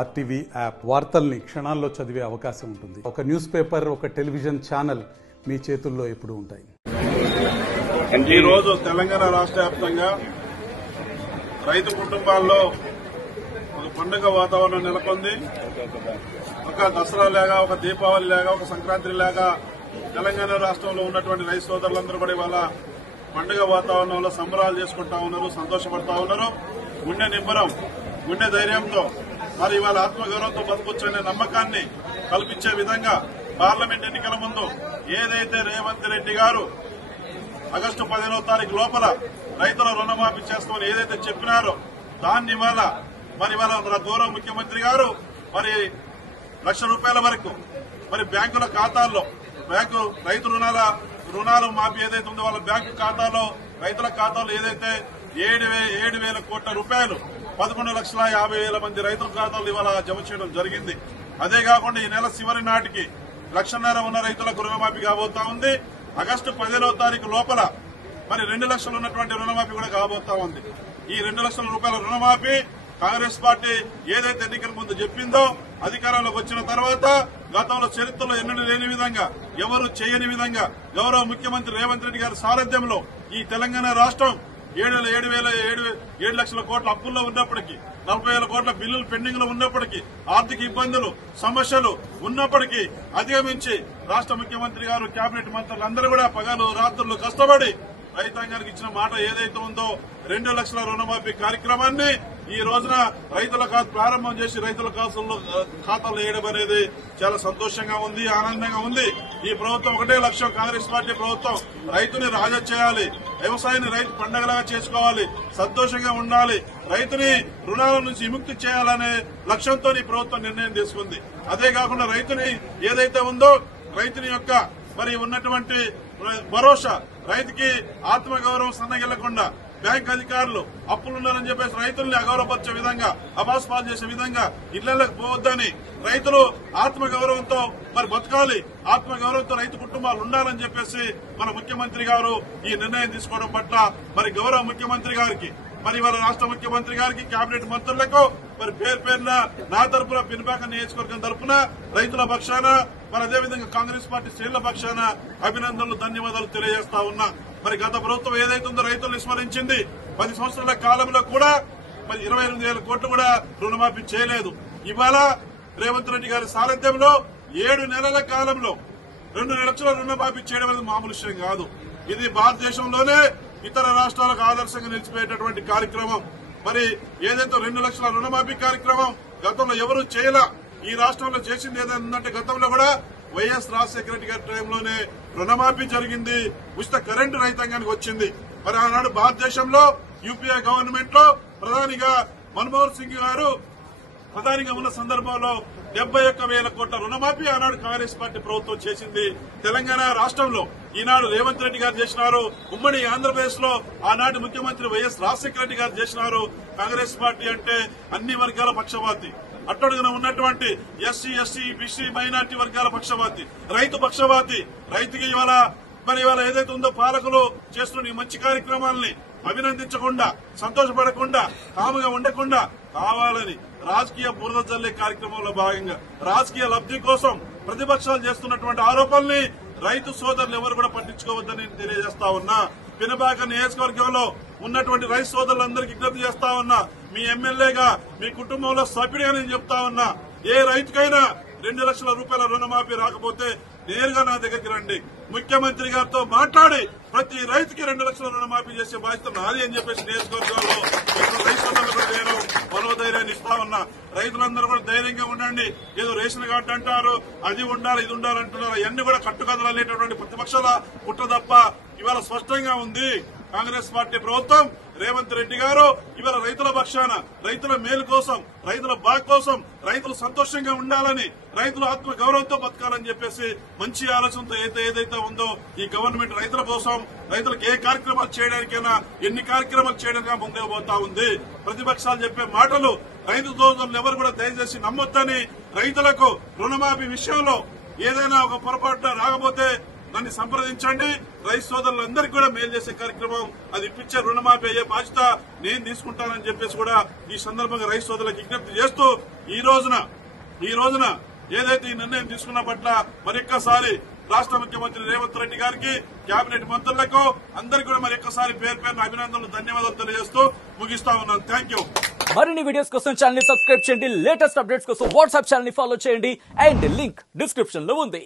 RTV app వార్తల్ని క్షణాల్లో చదివే అవకాశం ఉంటుంది. ఒక న్యూస్ పేపర్, ఒక టెలివిజన్ ఛానల్ మీ చేతుల్లో ఎప్పుడూ ఉంటాయి. ఈ రోజు తెలంగాణ రాష్ట్ర వ్యాప్తంగా రైతు కుటుంబాల్లో ఒక పండుగ వాతావరణం నెలకొంది. ఒక దసరా లేగా, ఒక దీపావళి లేగా, ఒక సంక్రాంతి లేగా తెలంగాణ రాష్ట్రంలో ఉన్నటువంటి రైతు సోదరులందరూ కూడా ఇవాళ పండుగ వాతావరణంలో సంబరాలు చేసుకుంటా ఉన్నారు, సంతోషపడతా ఉన్నారు. గుండె నింబరం, గుండె ధైర్యంతో మరి ఇవాళ ఆత్మగౌరవంతో బతకొచ్చనే నమ్మకాన్ని కల్పించే విధంగా పార్లమెంట్ ఎన్నికల ముందు ఏదైతే రేవంత్ రెడ్డి గారు ఆగస్టు 15వ తారీఖు లోపల రైతుల రుణమాఫీ చేస్తామని ఏదైతే చెప్పినారో దాన్ని ఇవాళ మన గౌరవ ముఖ్యమంత్రి గారు మరి ₹1,00,000 వరకు మరి బ్యాంకుల ఖాతాల్లో రైతు రుణాలు మాఫీ ఏదైతే ఉందో వాళ్ళ బ్యాంకు ఖాతాలో రైతుల ఖాతాలో ఏదైతే 7,000 కోట్ల రూపాయలు 11,50,000 మంది రైతుల ఖాతాలు ఇవాళ జమ చేయడం జరిగింది. అదే కాకుండా ఈ నెల చివరి నాటికి 1,50,000 ఉన్న రైతులకు రుణమాఫీ కాబోతా ఉంది. ఆగస్టు 15వ తారీఖు లోపల మరి 2 లక్షలు ఉన్నటువంటి రుణమాఫీ కూడా కాబోతా ఉంది. ఈ 2 లక్షల రూపాయల రుణమాఫీ కాంగ్రెస్ పార్టీ ఏదైతే ఎన్నికల ముందు చెప్పిందో అధికారంలోకి వచ్చిన తర్వాత గతంలో చరిత్రలో ఎన్నడూ లేని విధంగా, ఎవరు చేయని విధంగా గౌరవ ముఖ్యమంత్రి రేవంత్ రెడ్డి గారి సారథ్యంలో ఈ తెలంగాణ రాష్ట్రం 7 లక్షల కోట్ల అప్పుల్లో ఉన్నప్పటికీ, 40,000 కోట్ల బిల్లులు పెండింగ్ లో ఉన్నప్పటికీ, ఆర్థిక ఇబ్బందులు సమస్యలు ఉన్నప్పటికీ అధిగమించి రాష్ట్ర ముఖ్యమంత్రి గారు, కేబినెట్ మంత్రులందరూ కూడా పగలు రాత్రులు కష్టపడి రైతాంగానికి ఇచ్చిన మాట ఏదైతే ఉందో 2 లక్షల రుణమాఫీ కార్యక్రమాన్ని ఈ రోజున రైతుల ప్రారంభం చేసి రైతుల ఖాతాలో వేయడం అనేది చాలా సంతోషంగా ఉంది, ఆనందంగా ఉంది. ఈ ప్రభుత్వం ఒకటే లక్ష్యం, కాంగ్రెస్ పార్టీ ప్రభుత్వం రైతుని రాజా చేయాలి, వ్యవసాయాన్ని రైతు పండగలాగా చేసుకోవాలి, సంతోషంగా ఉండాలి, రైతుని రుణాల నుంచి విముక్తి చేయాలనే లక్ష్యంతో ఈ ప్రభుత్వం నిర్ణయం తీసుకుంది. అదే కాకుండా రైతుని ఏదైతే ఉందో రైతుని యొక్క మరి ఉన్నటువంటి భరోసా, రైతుకి ఆత్మగౌరవం సన్నగిల్లకుండా బ్యాంక్ అధికారులు అప్పులున్నారని చెప్పేసి రైతుల్ని అగౌరవపరిచే విధంగా, అబాస్పాలు చేసే విధంగా ఇళ్లకు పోవద్దని, రైతులు ఆత్మగౌరవంతో మరి బతకాలి, ఆత్మగౌరవంతో రైతు కుటుంబాలు ఉండాలని చెప్పేసి మన ముఖ్యమంత్రి గారు ఈ నిర్ణయం తీసుకోవడం పట్ల మరి గౌరవ ముఖ్యమంత్రి గారికి, మరి వాళ్ళ రాష్ట్ర ముఖ్యమంత్రి గారికి, కేబినెట్ మంత్రులకు మరి పేరున నా తరఫున, పినపాక నియోజకవర్గం తరఫున రైతుల పక్షాన మరి అదేవిధంగా కాంగ్రెస్ పార్టీ శ్రేణుల పక్షాన అభినందనలు, ధన్యవాదాలు తెలియజేస్తా ఉన్నా. మరి గత ప్రభుత్వం ఏదైతే ఉందో రైతులు విస్మరించింది. 10 సంవత్సరాల కాలంలో కూడా మరి 28,000 కోట్లు కూడా రుణమాఫీ చేయలేదు. ఇవాళ రేవంత్ రెడ్డి గారి సారథ్యంలో 7 నెలల కాలంలో 2 లక్షల రుణమాఫీ చేయడం అనేది మామూలు విషయం కాదు. ఇది భారతదేశంలోనే ఇతర రాష్ట్రాలకు ఆదర్శంగా నిలిచిపోయేటటువంటి కార్యక్రమం. మరి ఏదైతే 2 లక్షల రుణమాఫీ కార్యక్రమం గతంలో ఎవరు చేయలా. ఈ రాష్ట్రంలో చేసింది ఏదైందంటే గతంలో కూడా వైఎస్ రాజశేఖర రెడ్డి గారి టైంలోనే రుణమాఫీ జరిగింది, ఉచిత కరెంటు రైతాంగానికి వచ్చింది. మరి ఆనాడు భారతదేశంలో యూపీఏ గవర్నమెంట్ లో ప్రధానిగా మన్మోహన్ సింగ్ గారు ప్రధానిగా ఉన్న సందర్భంలో 71,000 కోట్ల రుణమాఫీ ఆనాడు కాంగ్రెస్ పార్టీ ప్రభుత్వం చేసింది. తెలంగాణ రాష్ట్రంలో ఈనాడు రేవంత్ రెడ్డి గారు చేసినారు. ఉమ్మడి ఆంధ్రప్రదేశ్ లో ఆనాటి ముఖ్యమంత్రి వైఎస్ రాజశేఖర రెడ్డి గారు చేసినారు. కాంగ్రెస్ పార్టీ అంటే అన్ని వర్గాల పక్షపాతి, అట్టడుగున ఉన్నటువంటి ఎస్సీ, ఎస్టీ, బీసీ, మైనార్టీ వర్గాల పక్షపాతి, రైతు పక్షపాతి. రైతుకి ఇవాళ ఏదైతే ఉందో పాలకులు చేస్తున్న ఈ మంచి కార్యక్రమాలని అభినందించకుండా, సంతోషపడకుండా, కాముగా ఉండకుండా కావాలని రాజకీయ బురద జల్లే కార్యక్రమంలో భాగంగా రాజకీయ లబ్ది కోసం ప్రతిపక్షాలు చేస్తున్నటువంటి ఆరోపణల్ని రైతు సోదరులు ఎవరు కూడా పట్టించుకోవద్దని తెలియజేస్తా ఉన్నా. పినపాక నియోజకవర్గంలో ఉన్నటువంటి రైతు సోదరులందరికీ విజ్ఞప్తి చేస్తా ఉన్నా. మీ ఎమ్మెల్యేగా, మీ కుటుంబంలో సభ్యుడిగా నేను చెప్తా ఉన్నా, ఏ రైతుకైనా 2 లక్షల రూపాయల రుణమాఫీ రాకపోతే నేరుగా నా దగ్గరికి రండి, ముఖ్యమంత్రి గారితో మాట్లాడి ప్రతి రైతుకి 2 లక్షల రుణమాఫీ చేసే బాధ్యత నాది అని చెప్పేసి నియోజకవర్గాల్లో రైతులందరూ కూడా నేను మనోధైర్యాన్ని ఇస్తా ఉన్నా. రైతులందరూ కూడా ధైర్యంగా ఉండండి. ఏదో రేషన్ కార్డు అంటారు, అది ఉండాలి, ఇది ఉండాలంటున్నారు. అవన్నీ కూడా కట్టుకథలు అనేటటువంటి ప్రతిపక్షాల కుట్ర తప్ప ఇవాళ స్పష్టంగా ఉంది. కాంగ్రెస్ పార్టీ ప్రభుత్వం, రేవంత్ రెడ్డి గారు ఇవాళ రైతుల పక్షాన, రైతుల మేలు కోసం, రైతుల బాగు కోసం, రైతులు సంతోషంగా ఉండాలని, రైతులు ఆత్మ గౌరవంతో బతకాలని చెప్పేసి మంచి ఆలోచనతో ఏదైతే ఉందో ఈ గవర్నమెంట్ రైతుల కోసం, రైతులకు ఏ కార్యక్రమాలు చేయడానికైనా, ఎన్ని కార్యక్రమాలు చేయడానికి ముందుకు పోతా ఉంది. ప్రతిపక్షాలు చెప్పే మాటలు రైతు సోదరులు ఎవరు కూడా దయచేసి నమ్మొద్దని, రైతులకు రుణమాఫీ విషయంలో ఏదైనా ఒక పొరపాటు రాకపోతే నన్ను సంప్రదించండి. రైతు సోదరులందరికీ కూడా మేలు చేసే కార్యక్రమం, అది ఇప్పించే రుణమాఫీ అయ్యే బాధ్యత నేను తీసుకుంటానని చెప్పేసి కూడా ఈ సందర్భంగా రైతు సోదరులకు విజ్ఞప్తి చేస్తూ ఈ రోజున ఏదైతే ఈ నిర్ణయం తీసుకున్న పట్ల మరొక్కసారి రాష్ట్ర ముఖ్యమంత్రి రేవంత్ రెడ్డి గారికి, కేబినెట్ మంత్రులకు అందరికీ కూడా మరొక్కసారి పేరు పేరున అభినందనలు, ధన్యవాదాలు తెలియజేస్తూ ముగిస్తా ఉన్నాను. Thank you. మరిన్ని వీడియోస్ కోసం ఛానల్ ని సబ్స్క్రైబ్ చేయండి. లేటెస్ట్ అప్డేట్స్ కోసం వాట్సాప్ ఛానల్ ని ఫాలో చేయండి. అండ్ లింక్ డిస్క్రిప్షన్ లో ఉంది.